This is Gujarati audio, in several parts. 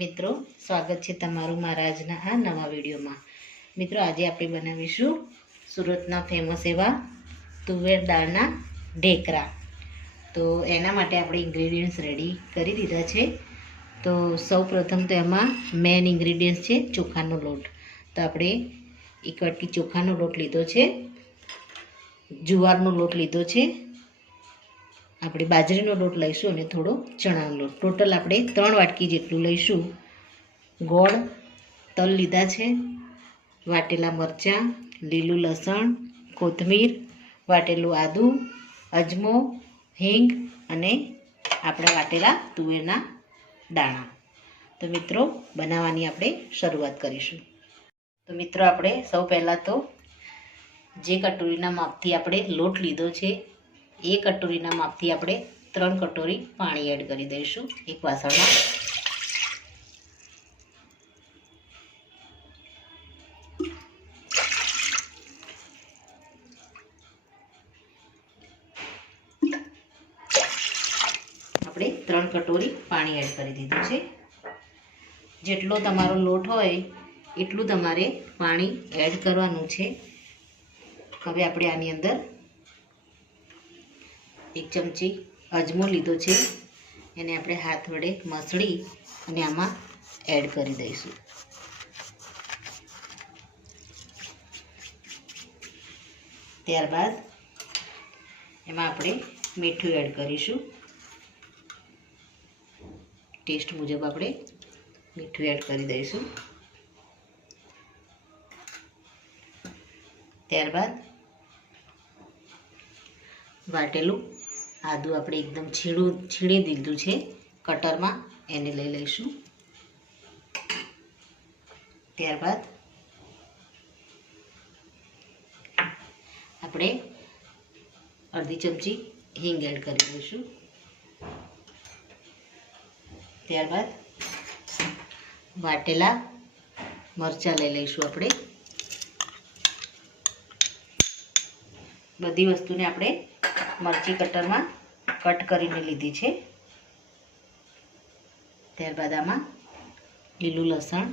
મિત્રો સ્વાગત છે તમારું મારા આજના આ નવા વિડીયોમાં। મિત્રો આજે આપણે બનાવીશું સુરતના ફેમસ એવા તુવેર દાળના ઢેકરા। તો એના માટે આપણે ઇન્ગ્રેડિયન્ટ્સ રેડી કરી દીધા છે। તો સૌપ્રથમ તો એમાં મેઇન ઇન્ગ્રેડિયન્ટ્સ છે ચોખાનો લોટ। તો આપણે એક વાટકી ચોખાનો લોટ લીધો છે, જુવારનો લોટ લીધો છે, આપણે બાજરીનો લોટ લઈશું અને થોડો ચણાનો લોટ। ટોટલ આપણે 3 વાટકી જેટલું લઈશું। ગોળ, તલ લીધા છે, વાટેલા મરચાં, લીલું લસણ, કોથમીર, વાટેલું આદું, અજમો, હિંગ અને આપણા વાટેલા તુવેરના દાણા। તો મિત્રો બનાવવાની આપણે શરૂઆત કરીશું। તો મિત્રો આપણે સૌ પહેલાં તો જે કટોરીના માપથી આપણે લોટ લીધો છે એ કટોરીના માપથી આપણે 3 કટોરી પાણી એડ કરી દઈશું એક વાસણમાં। આપણે 3 કટોરી પાણી એડ કરી દીધું છે। જેટલો તમારો લોટ હોય એટલું તમારે પાણી એડ કરવાનું છે। હવે આપણે આની અંદર 1 ચમચી અજમો લીધો છે, એને આપણે હાથ વડે મસળી અને આમાં એડ કરી દઈશું। ત્યારબાદ એમાં આપણે મીઠું એડ કરીશું। ટેસ્ટ મુજબ આપણે મીઠું એડ કરી દઈશું। ત્યારબાદ વાટેલું આદું આપણે એકદમ છીણી દીધું છે કટરમાં, એને લઈ લઈશું। ત્યારબાદ આપણે અડધી ચમચી હિંગ એડ કરી દઈશું। ત્યારબાદ વાટેલા મરચાં લઈ લઈશું આપણે। બધી વસ્તુને આપણે મરચી કટરમાં કટ કરીને લીધી છે। ત્યારબાદ આમાં લીલું લસણ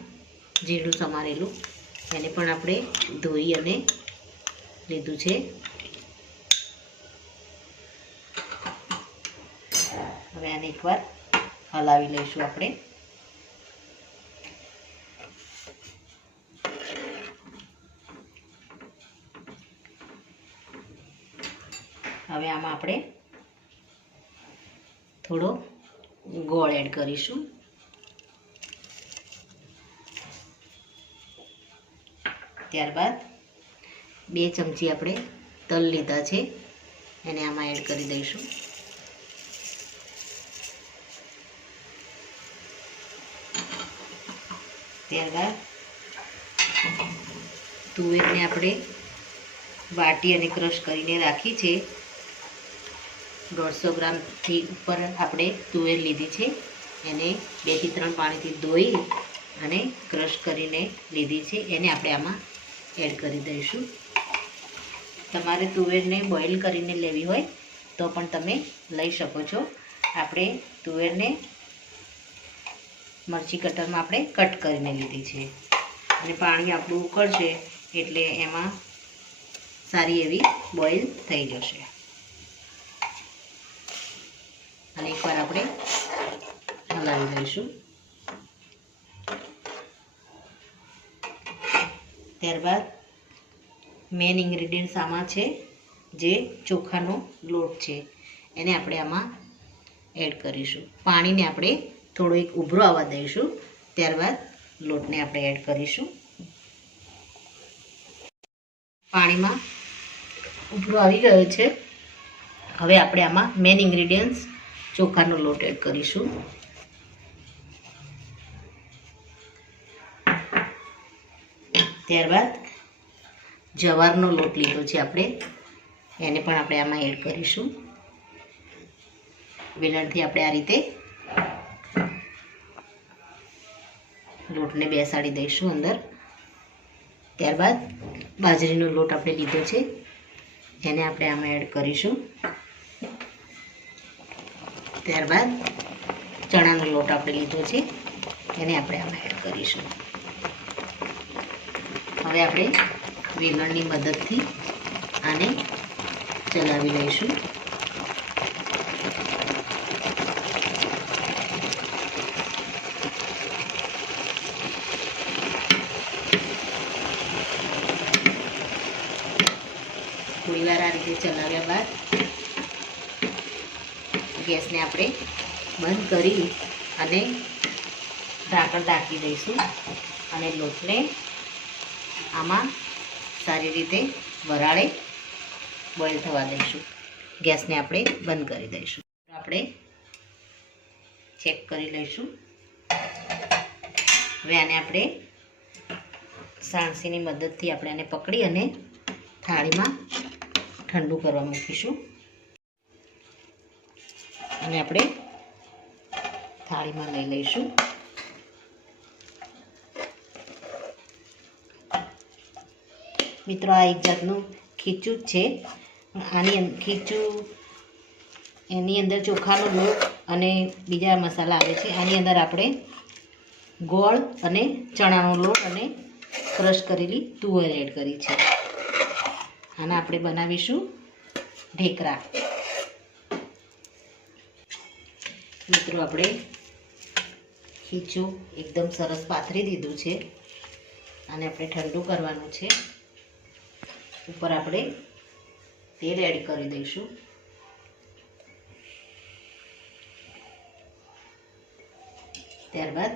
ઝીણું સમારેલું, એને પણ આપણે ધોઈ અને લીધું છે। હવે આને એકવાર હલાવી લઈશું આપણે। હવે આમાં આપણે થોડો ગોળ એડ કરીશું। ત્યારબાદ 2 ચમચી આપણે તલ લીધા છે, એને આમાં એડ કરી દઈશું। ત્યારબાદ તુવેરને આપણે વાટી અને ક્રશ કરીને રાખી છે। 150 ગ્રામથી ઉપર આપણે તુવેર લીધી છે, એને 2 થી 3 પાણીથી ધોઈ અને ક્રશ કરીને લીધી છે, એને આપણે આમાં એડ કરી દઈશું। તમારે તુવેરને બોઇલ કરીને લેવી હોય તો પણ તમે લઈ શકો છો। આપણે તુવેરને મરચી કટરમાં આપણે કટ કરીને લીધી છે અને પાણી આપણું ઉકળશે એટલે એમાં સારી એવી બોઇલ થઈ જશે। અને એકવાર આપણે હલાવી દઈશું। ત્યારબાદ મેઇન ઇન્ગ્રેડિયન્ટ્સ આમાં છે જે ચોખાનો લોટ છે, એને આપણે આમાં એડ કરીશું। પાણીને આપણે થોડો એક ઉભરો આવવા દઈશું, ત્યારબાદ લોટને આપણે એડ કરીશું। પાણીમાં ઉભરો આવી ગયો છે। હવે આપણે આમાં મેઇન ઇન્ગ્રેડિયન્ટ્સ ચોખાનો લોટ એડ કરીશું। ત્યારબાદ જવારનો લોટ લીધો છે આપણે, એને પણ આપણે આમાં એડ કરીશું। વેલણથી આપણે આ રીતે લોટને બેસાડી દઈશું અંદર। ત્યારબાદ બાજરીનો લોટ આપણે લીધો છે, એને આપણે આમાં એડ કરીશું। ત્યારબાદ ચણાનો લોટ આપણે લીધો છે, એને આપણે આમાં એડ કરીશું. હવે આપણે વેલણની મદદથી આને ચલાવી લઈશું. થોડી વાર આ રીતે ચલાવ્યા બાદ ગેસને આપણે બંધ કરી અને ઢાંકણ ઢાંકી દઈશું અને લોટને આમાં સારી રીતે વરાળે બોઇલ થવા દઈશું. ગેસને આપણે બંધ કરી દઈશું. આપણે ચેક કરી લઈશું. હવે આને આપણે સાણસીની મદદથી આપણે આને પકડી અને થાળીમાં ઠંડુ કરવા મૂકીશું અને આપણે થાળીમાં લઈ લઈશું. મિત્રો, આ એક જાતનું ખીચું જ છે. ખીચું એની અંદર ચોખાનો લોટ અને બીજા મસાલા આવે છે. આની અંદર આપણે ગોળ અને ચણાનો લોટ અને ક્રશ કરેલી તુવેર એડ કરી છે. આના આપણે બનાવીશું ઢેકરા. મિત્રો, આપણે ખીચું એકદમ સરસ પાથરી દીધું છે. આને આપણે ઠંડુ કરવાનું છે. ઉપર આપણે તેલ એડ કરી દઈશું. ત્યારબાદ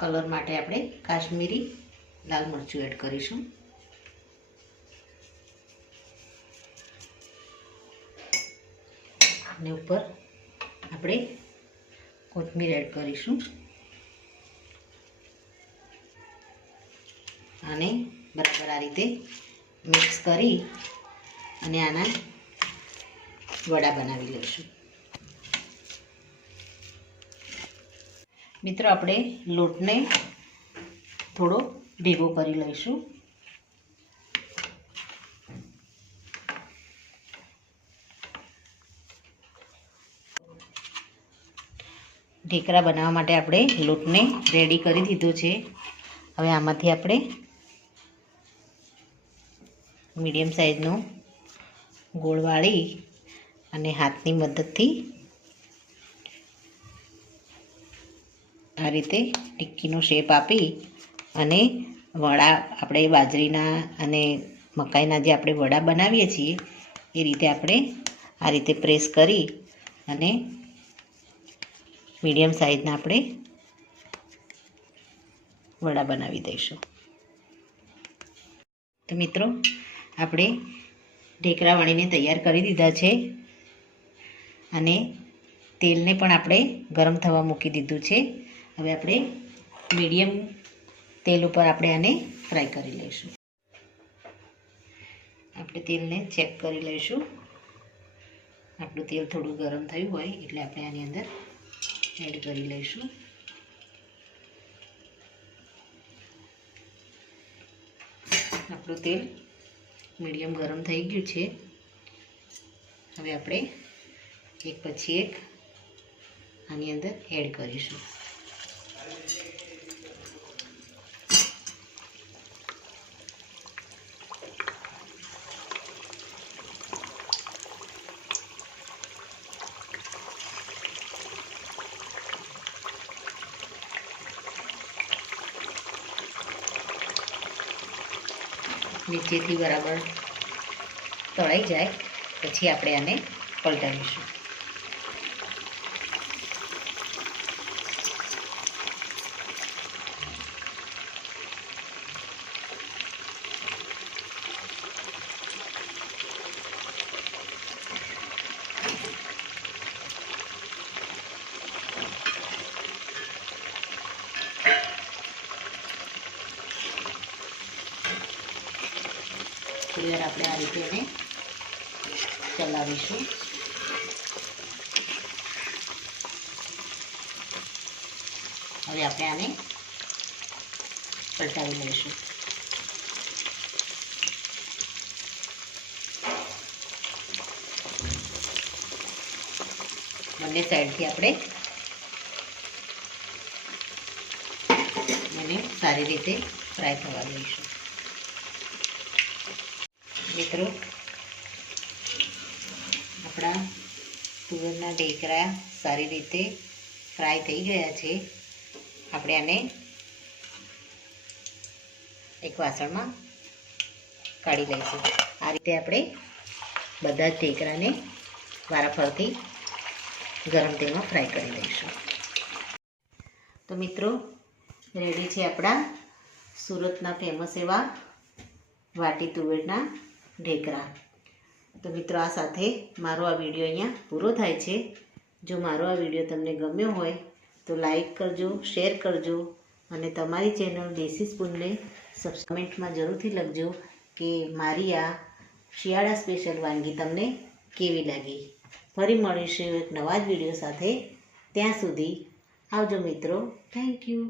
કલર માટે આપણે કાશ્મીરી લાલ મરચું એડ કરીશું. અને ઉપર આપણે કોથમીર એડ કરીશું. આને બરાબર આ રીતે મિક્સ કરી અને આના વડા બનાવી લઈશું. મિત્રો, આપણે લોટને થોડો ભેગો કરી લઈશું. ઢેકરા બનાવવા માટે આપણે લોટને રેડી કરી દીધો છે. હવે આમાંથી આપણે મીડિયમ સાઈઝનો ગોળ વાળી અને હાથની મદદથી આ રીતે ટિક્કીનો શેપ આપી અને વડા આપણે બાજરીના અને મકાઈના જે આપણે વડા બનાવીએ છીએ એ રીતે આપણે આ રીતે પ્રેસ કરી અને મીડિયમ સાઈઝના આપણે વડા બનાવી દઈશું. તો મિત્રો, આપણે ઢેકરા વણીને તૈયાર કરી દીધા છે અને તેલને પણ આપણે ગરમ થવા મૂકી દીધું છે. હવે આપણે મીડિયમ તેલ ઉપર આપણે આને ફ્રાય કરી લઈશું. આપણે તેલને ચેક કરી લઈશું. આપણું તેલ થોડું ગરમ થયું હોય એટલે આપણે આની અંદર એડ કરી લઈશું. આપણું તેલ મીડિયમ ગરમ થઈ ગયું છે. હવે આપણે એક પછી એક આની અંદર એડ કરીશું. નીચેથી બરાબર તળાઈ જાય પછી આપણે આને પલટાવીશું. થોડી વાર આપણે આ રીતે એને ચલાવીશું. હવે આપણે આને પલટાવી લઈશું. બંને સાઈડથી આપણે સારી રીતે ફ્રાય થવા દઈશું. મિત્રો, આપણા તુવેરના ઢેકરા સારી રીતે ફ્રાય થઈ ગયા છે. આપણે આને એક વાસણમાં કાઢી લઈશું. આ રીતે આપણે બધા જ ઢેકરાને વારાફરતી ગરમ તેલમાં ફ્રાય કરી લઈશું. તો મિત્રો, રેડી છે આપણા સુરતના ફેમસ એવા વાટી તુવેરના ઢેકરા. તો મિત્રો, આ સાથે મારો આ વિડીયો અહીંયા પૂરો થાય છે. જો મારો આ વિડીયો તમને ગમ્યો હોય તો લાઈક કરજો, શેર કરજો અને તમારી ચેનલ દેશી સ્પૂનને કમેન્ટમાં જરૂરથી લખજો કે મારી આ શિયાળા સ્પેશિયલ વાનગી તમને કેવી લાગી. ફરી મળીશું એક નવા જ વિડીયો સાથે. ત્યાં સુધી આવજો મિત્રો. Thank you.